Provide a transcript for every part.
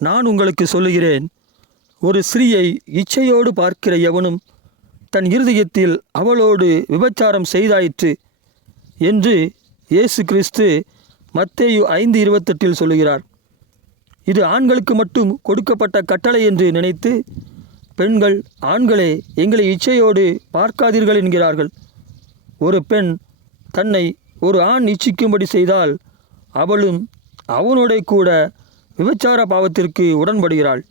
நான் உங்களுக்கு சொல்லுகிறேன், ஒரு ஸ்திரீயை இச்சையோடு பார்க்கிற எவனும் தன் இருதயத்தில் அவளோடு விபச்சாரம் செய்தாயிற்று என்று இயேசு கிறிஸ்து மத்தேயு 5:28 சொல்லுகிறார். இது ஆண்களுக்கு மட்டும் கொடுக்கப்பட்ட கட்டளை என்று நினைத்து பெண்கள், ஆண்களே எங்களை இச்சையோடு பார்க்காதீர்கள் என்கிறார்கள். ஒரு பெண் தன்னை ஒரு ஆண் இச்சிக்கும்படி செய்தால் அவளும் அவனோட கூட விபச்சார பாவத்திற்கு உடன்படுகிறாள்.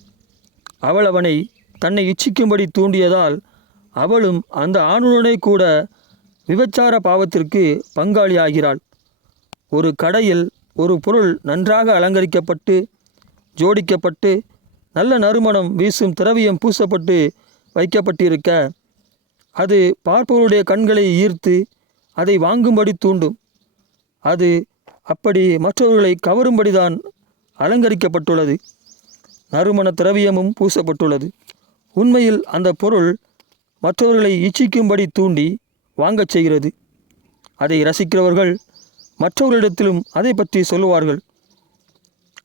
அவள் அவனை தன்னை இச்சிக்கும்படி தூண்டியதால் அவளும் அந்த ஆணுடனே கூட விபச்சார பாவத்திற்கு பங்காளியாகிறாள். ஒரு கடையில் ஒரு பொருள் நன்றாக அலங்கரிக்கப்பட்டு ஜோடிக்கப்பட்டு நல்ல நறுமணம் வீசும் திரவியம் பூசப்பட்டு வைக்கப்பட்டிருக்க அது பார்ப்பவருடைய கண்களை ஈர்த்து அதை வாங்கும்படி தூண்டும். அது அப்படி மற்றவர்களை கவரும்படிதான் அலங்கரிக்கப்பட்டுள்ளது. நறுமண திரவியமும் பூசப்பட்டுள்ளது. உண்மையில் அந்த பொருள் மற்றவர்களை இச்சிக்கும்படி தூண்டி வாங்கச் செய்கிறது. அதை ரசிக்கிறவர்கள் மற்றவர்களிடத்திலும் அதை பற்றி சொல்லுவார்கள்.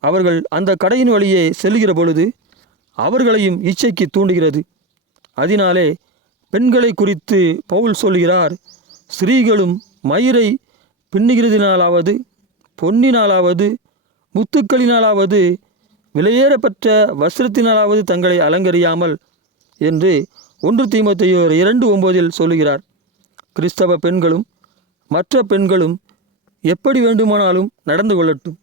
அவர்கள் அந்த கடையின் வழியே செல்கிற பொழுது அவர்களையும் இச்சைக்கு தூண்டுகிறது. அதனாலே பெண்களை குறித்து பவுல் சொல்கிறார், ஸ்திரீகளும் மயிரை பின்னுகிறதினாலாவது பொன்னினாலாவது முத்துக்களினாலாவது விலையேறப்பட்ட வஸ்திரத்தினாலாவது தங்களை அலங்கரியாமல் என்று 1 தீமோத்தேயு 2:9 சொல்லுகிறார். கிறிஸ்தவ பெண்களும் மற்ற பெண்களும் எப்படி வேண்டுமானாலும் நடந்து கொள்ளட்டும்.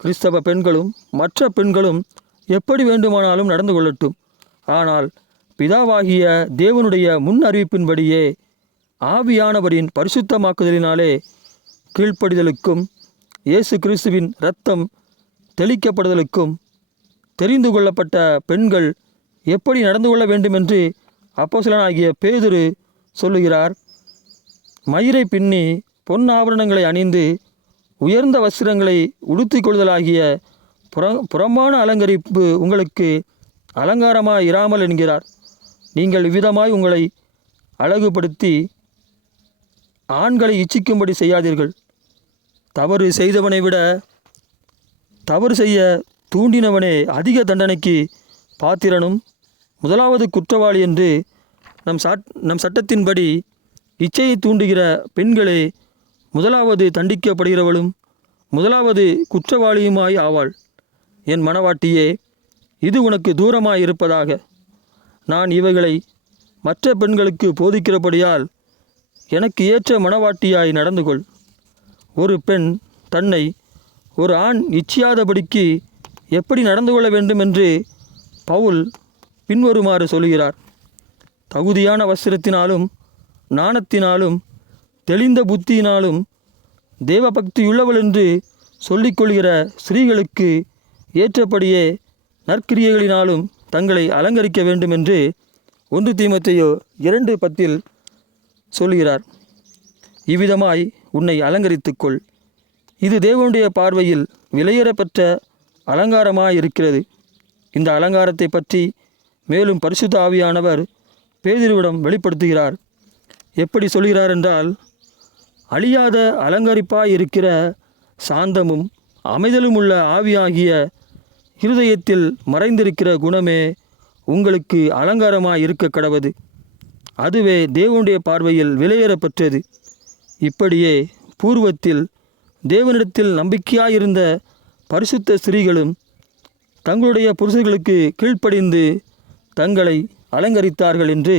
கிறிஸ்தவ பெண்களும் மற்ற பெண்களும் எப்படி வேண்டுமானாலும் நடந்து கொள்ளட்டும். ஆனால் பிதாவாகிய தேவனுடைய முன் அறிவிப்பின்படியே ஆவியானவரின் பரிசுத்தமாக்குதலினாலே கீழ்ப்படிதலுக்கும் இயேசு கிறிஸ்துவின் இரத்தம் தெளிக்கப்படுதலுக்கும் தெரிந்து கொள்ளப்பட்ட பெண்கள் எப்படி நடந்து கொள்ள வேண்டுமென்று அப்போஸ்தலனாகிய பேதுரு சொல்லுகிறார். மயிரை பின்னி பொன் ஆபரணங்களை அணிந்து உயர்ந்த வஸ்திரங்களை உடுத்திக் கொள்ளுதலாகிய புறம்பான அலங்கரிப்பு உங்களுக்கு அலங்காரமாய் இராமல் என்கிறார். நீங்கள் இவ்விதமாய் உங்களை அழகுபடுத்தி ஆண்களை இச்சிக்கும்படி செய்யாதீர்கள். தவறு செய்தவனை விட தவறு செய்ய தூண்டினவனே அதிக தண்டனைக்கு பாத்திரனும் முதலாவது குற்றவாளி என்று நம் சட்டத்தின்படி இச்சையை தூண்டுகிற பெண்களே முதலாவது தண்டிக்கப்படுகிறவளும் முதலாவது குற்றவாளியுமாய் ஆவாள். என் மணவாட்டியே, இது உனக்கு தூரமாயிருப்பதாக. நான் இவைகளை மற்ற பெண்களுக்கு போதிக்கிறபடியால் எனக்கு ஏற்ற மணவாட்டியாய் நடந்து கொள். ஒரு பெண் தன்னை ஒரு ஆண் இச்சியாதபடிக்கு எப்படி நடந்து கொள்ள வேண்டும் என்று பவுல் பின்வருமாறு சொல்கிறார். தகுதியான வஸ்திரத்தினாலும் நாணத்தினாலும் தெளிந்த புத்தியினாலும் தேவபக்தியுள்ளவள் என்று சொல்லிக்கொள்கிற ஸ்திரீகளுக்கு ஏற்றபடியே நற்கிரியைகளினாலும் தங்களை அலங்கரிக்க வேண்டும் என்று 1 தீமோத்தேயு 2:10 சொல்கிறார். இவ்விதமாய் உன்னை அலங்கரித்துக்கொள். இது தேவனுடைய பார்வையில் விலையேறப்பெற்ற அலங்காரமாயிருக்கிறது. இந்த அலங்காரத்தை பற்றி மேலும் பரிசுத்த ஆவியானவர் பேதுருவிடம் வெளிப்படுத்துகிறார். எப்படி சொல்கிறார் என்றால், அழியாத அலங்கரிப்பாயிருக்கிற சாந்தமும் அமைதலும் உள்ள ஆவியாகிய இருதயத்தில் மறைந்திருக்கிற குணமே உங்களுக்கு அலங்காரமாய் இருக்க கடவது. அதுவே தேவனுடைய பார்வையில் விலையேறப்பெற்றது. இப்படியே பூர்வத்தில் தேவனிடத்தில் நம்பிக்கையாயிருந்த பரிசுத்த ஸ்திரீகளும் தங்களுடைய புருஷர்களுக்கு கீழ்ப்படிந்து தங்களை அலங்கரித்தார்கள் என்று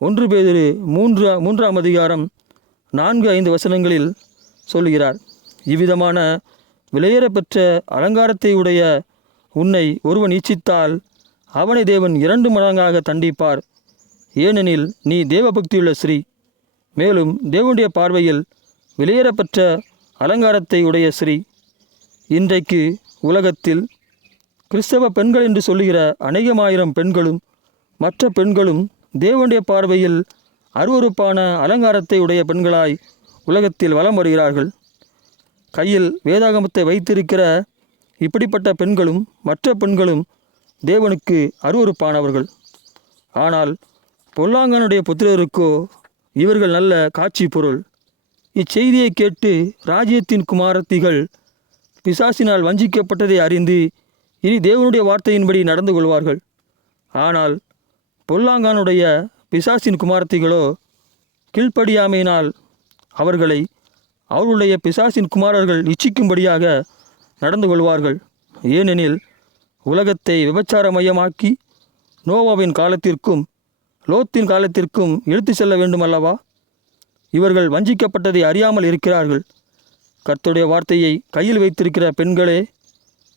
1 பேதுரு 3ஆம் அதிகாரம் 4-5 வசனங்களில் சொல்கிறார். இவ்விதமான விலையேறப்பெற்ற அலங்காரத்தை உடைய உன்னை ஒருவன் இச்சித்தால் அவனை தேவன் 2 மடங்காக தண்டிப்பார். ஏனெனில் நீ தேவபக்தியுள்ள ஸ்ரீ, மேலும் தேவனுடைய பார்வையில் விலையேறப்பெற்ற அலங்காரத்தை உடைய ஸ்ரீ. இன்றைக்கு உலகத்தில் கிறிஸ்தவ பெண்கள் என்று சொல்லுகிற அநேகமாயிரம் பெண்களும் மற்ற பெண்களும் தேவனுடைய பார்வையில் அருவருப்பான அலங்காரத்தை உடைய பெண்களாய் உலகத்தில் வலம் வருகிறார்கள். கையில் வேதாகமத்தை வைத்திருக்கிற இப்படிப்பட்ட பெண்களும் மற்ற பெண்களும் தேவனுக்கு அருவருப்பானவர்கள். ஆனால் பொல்லாங்கனுடைய புத்திரருக்கோ இவர்கள் நல்ல காட்சி பொருள். இச்செய்தியை கேட்டு ராஜ்யத்தின் குமாரத்திகள் பிசாசினால் வஞ்சிக்கப்பட்டதை அறிந்து இனி தேவனுடைய வார்த்தையின்படி நடந்து கொள்வார்கள். ஆனால் பொல்லாங்கானுடைய பிசாசின் குமாரத்திகளோ கீழ்ப்படியாமையினால் அவர்களுடைய பிசாசின் குமாரர்கள் இச்சிக்கும்படியாக நடந்து கொள்வார்கள். ஏனெனில் உலகத்தை விபச்சார மையமாக்கி நோவாவின் காலத்திற்கும் லோத்தின் காலத்திற்கும் இழுத்து செல்ல வேண்டுமல்லவா? இவர்கள் வஞ்சிக்கப்பட்டதை அறியாமல் இருக்கிறார்கள். கர்த்தருடைய வார்த்தையை கையில் வைத்திருக்கிற பெண்களே,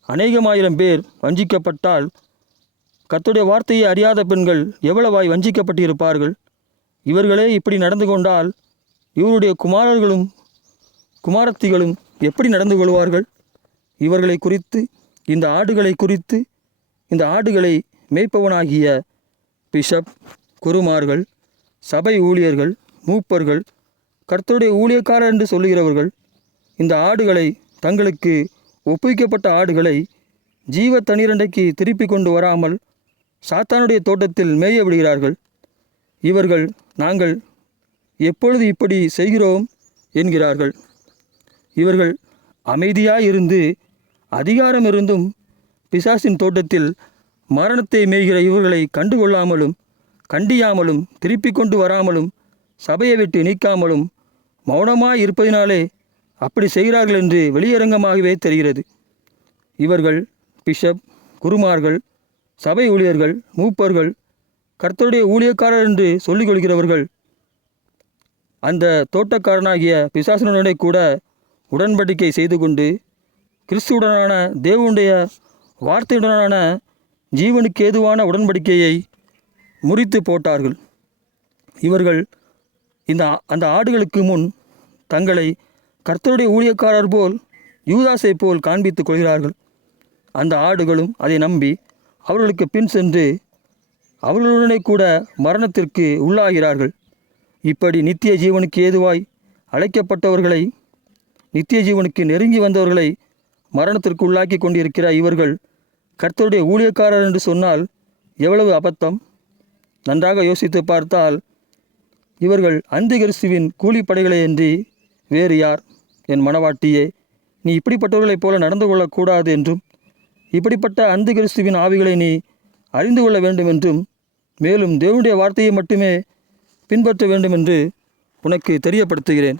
அநேகமாயிரம் பேர் வஞ்சிக்கப்பட்டால் கர்த்தருடைய வார்த்தையை அறியாத பெண்கள் எவ்வளவாய் வஞ்சிக்கப்பட்டிருப்பார்கள். இவர்களே இப்படி நடந்து கொண்டால் இவருடைய குமாரர்களும் குமாரத்திகளும் எப்படி நடந்து கொள்வார்கள்? இவர்களை குறித்து, இந்த ஆடுகளை மேய்ப்பவனாகிய பிஷப், குருமார்கள், சபை ஊழியர்கள், மூப்பர்கள், கர்த்தருடைய ஊழியக்காரர் என்று சொல்லுகிறவர்கள் இந்த ஆடுகளை, தங்களுக்கு ஒப்புவிக்கப்பட்ட ஆடுகளை ஜீவ தண்ணீரண்டைக்கு திருப்பி கொண்டு வராமல் சாத்தானுடைய தோட்டத்தில் மேய விடுகிறார்கள். இவர்கள் நாங்கள் எப்பொழுது இப்படி செய்கிறோம் என்கிறார்கள். இவர்கள் அமைதியாயிருந்து அதிகாரம் இருந்தும் பிசாசின் தோட்டத்தில் மரணத்தை மேய்கிற இவர்களை கண்டுகொள்ளாமலும் கண்டியாமலும் திருப்பி கொண்டு வராமலும் சபையை விட்டு நீக்காமலும் மௌனமாய் இருப்பதினாலே அப்படி செய்கிறார்கள் என்று வெளியரங்கமாகவே தெரிகிறது. இவர்கள் பிஷப், குருமார்கள், சபை ஊழியர்கள், மூப்பர்கள், கர்த்தருடைய ஊழியக்காரர் என்று சொல்லிக் கொள்கிறவர்கள் அந்த தோட்டக்காரனாகிய பிசாசனுடனே கூட உடன்படிக்கை செய்து கொண்டு கிறிஸ்துவுடனான தேவனுடைய வார்த்தையுடனான ஜீவனுக்கு ஏதுவான உடன்படிக்கையை முறித்து போட்டார்கள். இவர்கள் அந்த ஆடுகளுக்கு முன் தங்களை கர்த்தருடைய ஊழியக்காரர் போல், யூதாசை போல் காண்பித்து கொள்கிறார்கள். அந்த ஆடுகளும் அதை நம்பி அவர்களுக்கு பின் சென்று அவர்களுடனே கூட மரணத்திற்கு உள்ளாகிறார்கள். இப்படி நித்திய ஜீவனுக்கு ஏதுவாய் அழைக்கப்பட்டவர்களை, நித்திய ஜீவனுக்கு நெருங்கி வந்தவர்களை மரணத்திற்கு உள்ளாக்கி கொண்டிருக்கிற இவர்கள் கர்த்தருடைய ஊழியக்காரர் என்று சொன்னால் எவ்வளவு அபத்தம்! நன்றாக யோசித்து பார்த்தால் இவர்கள் அந்திகிறிஸ்துவின் கூலிப்படைகளேயன்றி வேறு யார்? என் மனவாட்டியே, நீ இப்படிப்பட்டவர்களைப் போல நடந்து கொள்ளக்கூடாது என்றும், இப்படிப்பட்ட அந்திகிறிஸ்துவின் ஆவிகளை நீ அறிந்து கொள்ள வேண்டும் என்றும், மேலும் தேவனுடைய வார்த்தையை மட்டுமே பின்பற்ற வேண்டும் என்று உனக்கு தெரியப்படுத்துகிறேன்.